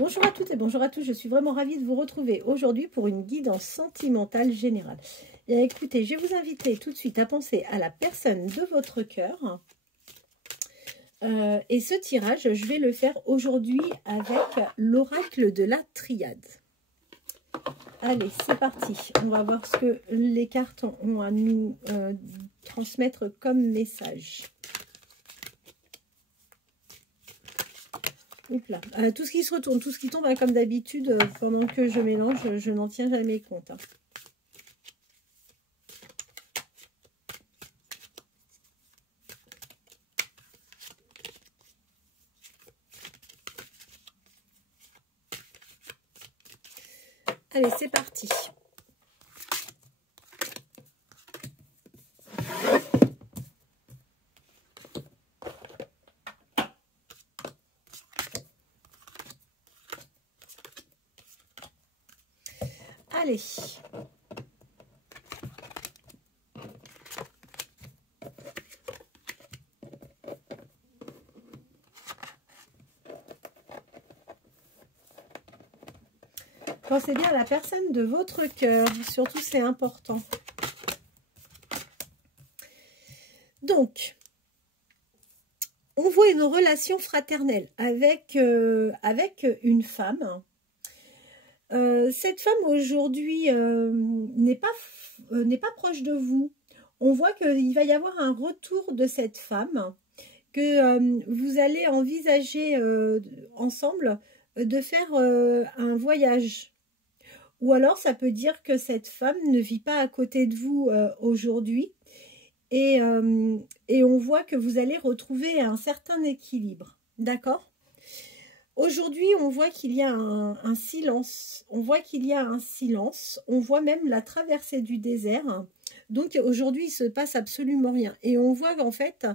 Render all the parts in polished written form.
Bonjour à toutes et bonjour à tous, je suis vraiment ravie de vous retrouver aujourd'hui pour une guidance sentimentale générale. Et écoutez, je vais vous inviter tout de suite à penser à la personne de votre cœur. Et ce tirage, je vais le faire aujourd'hui avec l'oracle de la triade. Allez, c'est parti. On va voir ce que les cartes ont à nous transmettre comme message. Là. Tout ce qui se retourne, tout ce qui tombe, hein, comme d'habitude, pendant que je mélange, je n'en tiens jamais compte. Hein. Allez, c'est parti. Allez. Pensez bien à la personne de votre cœur, surtout c'est important. Donc, on voit une relation fraternelle avec une femme. Cette femme aujourd'hui n'est pas proche de vous. On voit qu'il va y avoir un retour de cette femme, que vous allez envisager ensemble de faire un voyage. Ou alors ça peut dire que cette femme ne vit pas à côté de vous aujourd'hui et on voit que vous allez retrouver un certain équilibre. D'accord ? Aujourd'hui, on voit qu'il y a un silence. On voit qu'il y a un silence. On voit même la traversée du désert. Donc aujourd'hui, il ne se passe absolument rien. Et on voit qu'en fait,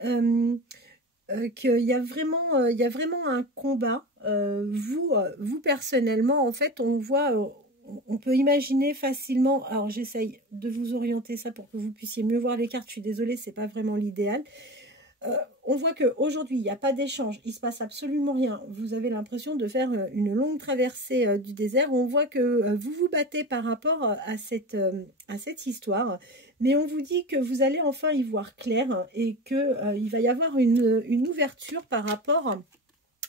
qu'il y a vraiment un combat. Vous personnellement, en fait, on voit... on peut imaginer facilement, alors j'essaye de vous orienter ça pour que vous puissiez mieux voir les cartes, je suis désolée, c'est pas vraiment l'idéal. On voit qu'aujourd'hui, il n'y a pas d'échange, il ne se passe absolument rien. Vous avez l'impression de faire une longue traversée du désert. On voit que vous vous battez par rapport à cette histoire, mais on vous dit que vous allez enfin y voir clair et qu'il va y avoir une ouverture par rapport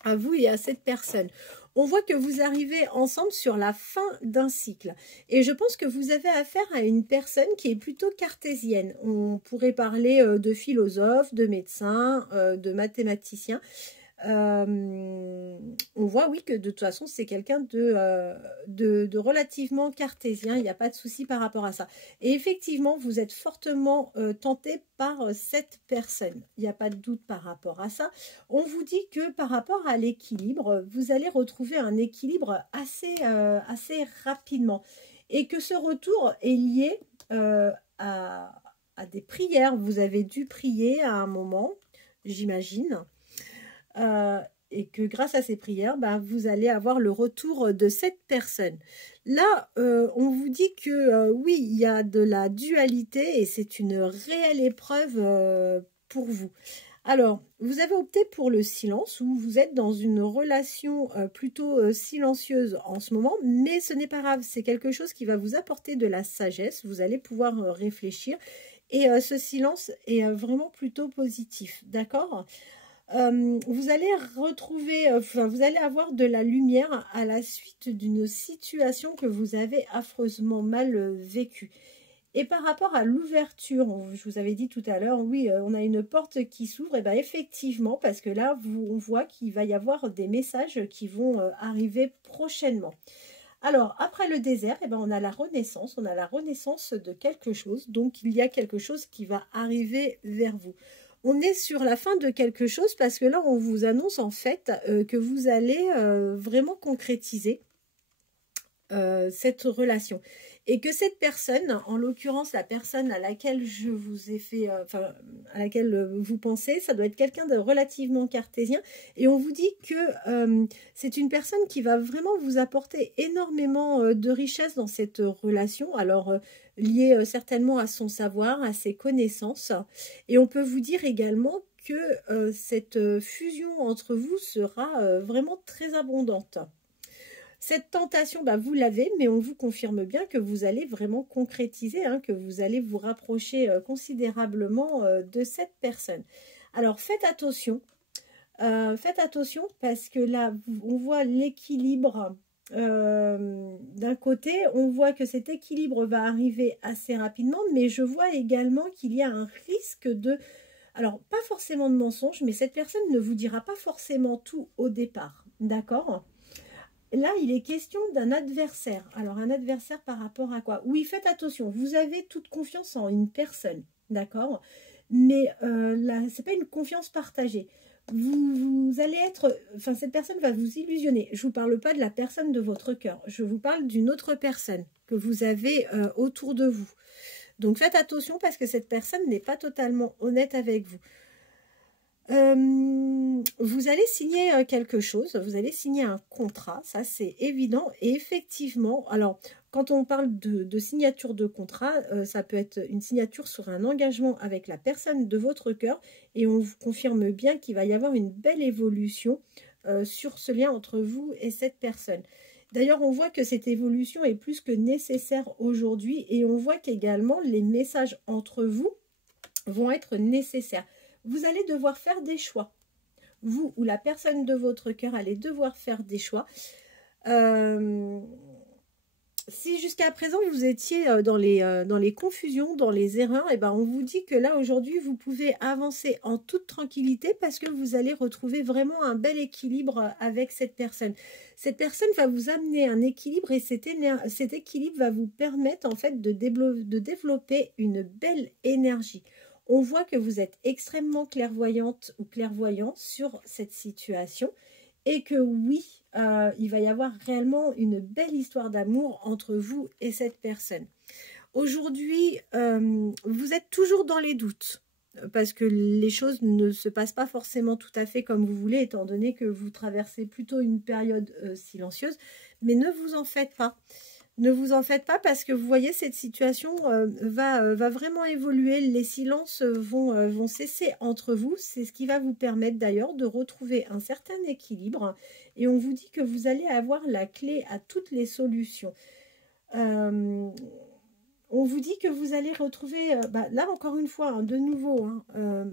à vous et à cette personne. On voit que vous arrivez ensemble sur la fin d'un cycle. Et je pense que vous avez affaire à une personne qui est plutôt cartésienne. On pourrait parler de philosophe, de médecin, de mathématicien. On voit, oui, que de toute façon, c'est quelqu'un de relativement cartésien. Il n'y a pas de souci par rapport à ça. Et effectivement, vous êtes fortement tenté par cette personne. Il n'y a pas de doute par rapport à ça. On vous dit que par rapport à l'équilibre, vous allez retrouver un équilibre assez rapidement. Et que ce retour est lié à des prières. Vous avez dû prier à un moment, j'imagine. Et que grâce à ces prières, vous allez avoir le retour de cette personne. Là, on vous dit que oui, il y a de la dualité et c'est une réelle épreuve pour vous. Alors, vous avez opté pour le silence, où vous êtes dans une relation plutôt silencieuse en ce moment, mais ce n'est pas grave, c'est quelque chose qui va vous apporter de la sagesse, vous allez pouvoir réfléchir, et ce silence est vraiment plutôt positif, d'accord ? Vous allez retrouver, vous allez avoir de la lumière à la suite d'une situation que vous avez affreusement mal vécue. Et par rapport à l'ouverture, je vous avais dit tout à l'heure, oui, on a une porte qui s'ouvre, et bien effectivement, parce que là, on voit qu'il va y avoir des messages qui vont arriver prochainement. Alors, après le désert, on a la renaissance de quelque chose, donc il y a quelque chose qui va arriver vers vous. On est sur la fin de quelque chose parce que là, on vous annonce en fait que vous allez vraiment concrétiser cette relation. Et que cette personne, en l'occurrence la personne à laquelle je vous ai fait, à laquelle vous pensez, ça doit être quelqu'un de relativement cartésien. Et on vous dit que c'est une personne qui va vraiment vous apporter énormément de richesse dans cette relation. Alors, liée certainement à son savoir, à ses connaissances. Et on peut vous dire également que cette fusion entre vous sera vraiment très abondante. Cette tentation, bah, vous l'avez, mais on vous confirme bien que vous allez vraiment concrétiser, hein, que vous allez vous rapprocher considérablement de cette personne. Alors, faites attention. Faites attention parce que là, on voit l'équilibre d'un côté. On voit que cet équilibre va arriver assez rapidement, mais je vois également qu'il y a un risque de... Alors, pas forcément de mensonge, mais cette personne ne vous dira pas forcément tout au départ. D'accord ? Là, il est question d'un adversaire. Alors, un adversaire par rapport à quoi? Oui, faites attention. Vous avez toute confiance en une personne. D'accord? Mais là, ce n'est pas une confiance partagée. Vous allez être... Enfin, cette personne va vous illusionner. Je ne vous parle pas de la personne de votre cœur. Je vous parle d'une autre personne que vous avez autour de vous. Donc, faites attention parce que cette personne n'est pas totalement honnête avec vous. Vous allez signer quelque chose, vous allez signer un contrat, ça c'est évident. Et effectivement, alors quand on parle de signature de contrat, ça peut être une signature sur un engagement avec la personne de votre cœur et on vous confirme bien qu'il va y avoir une belle évolution sur ce lien entre vous et cette personne. D'ailleurs, on voit que cette évolution est plus que nécessaire aujourd'hui et on voit qu'également les messages entre vous vont être nécessaires. Vous allez devoir faire des choix. Vous ou la personne de votre cœur allez devoir faire des choix. Si jusqu'à présent vous étiez dans les confusions, dans les erreurs, et ben on vous dit que là aujourd'hui vous pouvez avancer en toute tranquillité parce que vous allez retrouver vraiment un bel équilibre avec cette personne. Cette personne va vous amener un équilibre et cet équilibre va vous permettre en fait de développer une belle énergie. On voit que vous êtes extrêmement clairvoyante ou clairvoyant sur cette situation et que oui, il va y avoir réellement une belle histoire d'amour entre vous et cette personne. Aujourd'hui, vous êtes toujours dans les doutes parce que les choses ne se passent pas forcément tout à fait comme vous voulez étant donné que vous traversez plutôt une période silencieuse, mais ne vous en faites pas. Ne vous en faites pas parce que vous voyez cette situation va vraiment évoluer. Les silences vont cesser entre vous. C'est ce qui va vous permettre d'ailleurs de retrouver un certain équilibre. Et on vous dit que vous allez avoir la clé à toutes les solutions. On vous dit que vous allez retrouver, là encore une fois, hein, de nouveau, hein,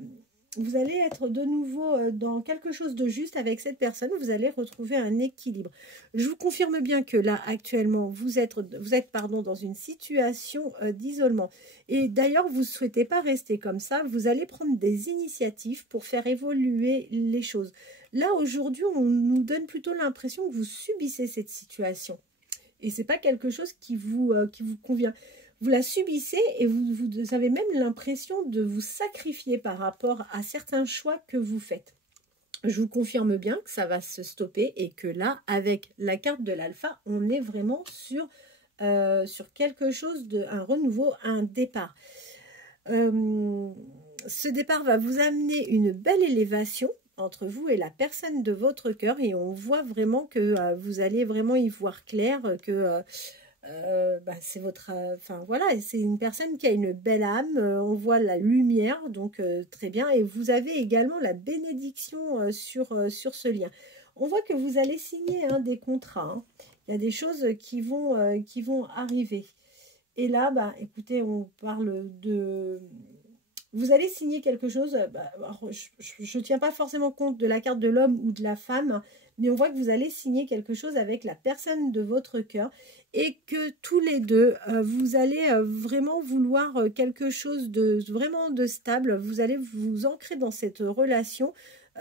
vous allez être de nouveau dans quelque chose de juste avec cette personne, vous allez retrouver un équilibre. Je vous confirme bien que là, actuellement, vous êtes dans une situation d'isolement. Et d'ailleurs, vous ne souhaitez pas rester comme ça, vous allez prendre des initiatives pour faire évoluer les choses. Là, aujourd'hui, on nous donne plutôt l'impression que vous subissez cette situation. Et ce n'est pas quelque chose qui vous convient. Vous la subissez et vous avez même l'impression de vous sacrifier par rapport à certains choix que vous faites. Je vous confirme bien que ça va se stopper et que là, avec la carte de l'alpha, on est vraiment sur quelque chose, un renouveau, un départ. Ce départ va vous amener une belle élévation entre vous et la personne de votre cœur et on voit vraiment que vous allez vraiment y voir clair, que... c'est votre, voilà, c'est une personne qui a une belle âme, on voit la lumière, donc très bien, et vous avez également la bénédiction sur ce lien. On voit que vous allez signer des contrats, hein. Il y a des choses qui vont arriver. Et là, écoutez, on parle de... Vous allez signer quelque chose, je ne tiens pas forcément compte de la carte de l'homme ou de la femme, mais on voit que vous allez signer quelque chose avec la personne de votre cœur et que tous les deux, vous allez vraiment vouloir quelque chose de vraiment de stable. Vous allez vous ancrer dans cette relation.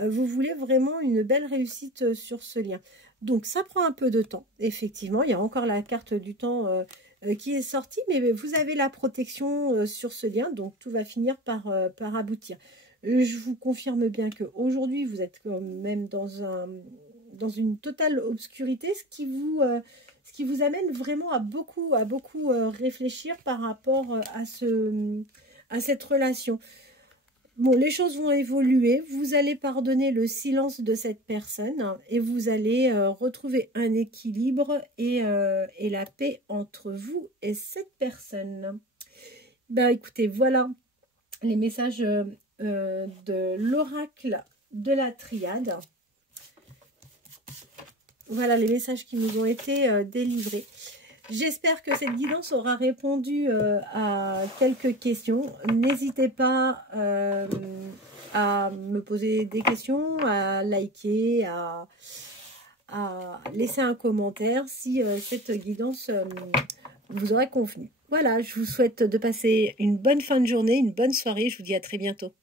Vous voulez vraiment une belle réussite sur ce lien. Donc, ça prend un peu de temps. Effectivement, il y a encore la carte du temps qui est sortie, mais vous avez la protection sur ce lien. Donc, tout va finir par aboutir. Je vous confirme bien qu'aujourd'hui, vous êtes quand même dans une totale obscurité, ce qui vous amène vraiment à beaucoup réfléchir par rapport à cette relation. Bon, les choses vont évoluer, vous allez pardonner le silence de cette personne et vous allez retrouver un équilibre et la paix entre vous et cette personne. Écoutez, voilà les messages de l'oracle de la triade. Voilà les messages qui nous ont été délivrés. J'espère que cette guidance aura répondu à quelques questions. N'hésitez pas à me poser des questions, à liker, à laisser un commentaire si cette guidance vous aurait convenu. Voilà, je vous souhaite de passer une bonne fin de journée, une bonne soirée. Je vous dis à très bientôt.